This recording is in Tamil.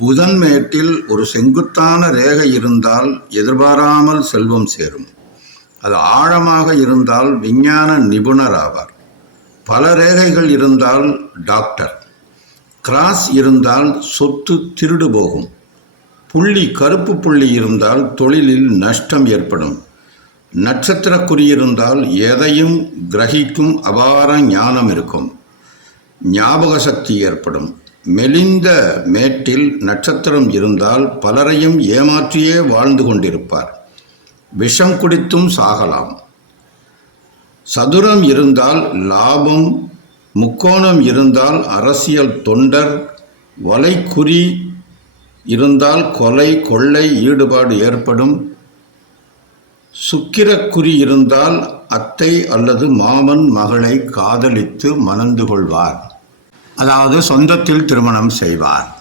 புதன் மேட்டில் ஒரு செங்குத்தான ரேகை இருந்தால் எதிர்பாராமல் செல்வம் சேரும். அது ஆழமாக இருந்தால் விஞ்ஞான நிபுணர் ஆவார். பல ரேகைகள் இருந்தால் டாக்டர். கிராஸ் இருந்தால் சொத்து திருடு போகும். புள்ளி கருப்பு புள்ளி இருந்தால் தொழிலில் நஷ்டம் ஏற்படும். நட்சத்திர குறி இருந்தால் எதையும் கிரகிக்கும் அபார ஞானம் இருக்கும். ஞாபக சக்தி ஏற்படும். மெலிந்த மேட்டில் நட்சத்திரம் இருந்தால் பலரையும் ஏமாற்றியே வாழ்ந்து கொண்டிருப்பார். விஷம் குடித்தும் சாகலாம். சதுரம் இருந்தால் லாபம். முக்கோணம் இருந்தால் அரசியல் தொண்டர். வலைக்குறி இருந்தால் கொலை கொள்ளை ஈடுபாடு ஏற்படும். சுக்கிரக்குறி இருந்தால் அத்தை அல்லது மாமன் மகளை காதலித்து மணந்து கொள்வார். அதாவது சொந்தத்தில் திருமணம் செய்வார்.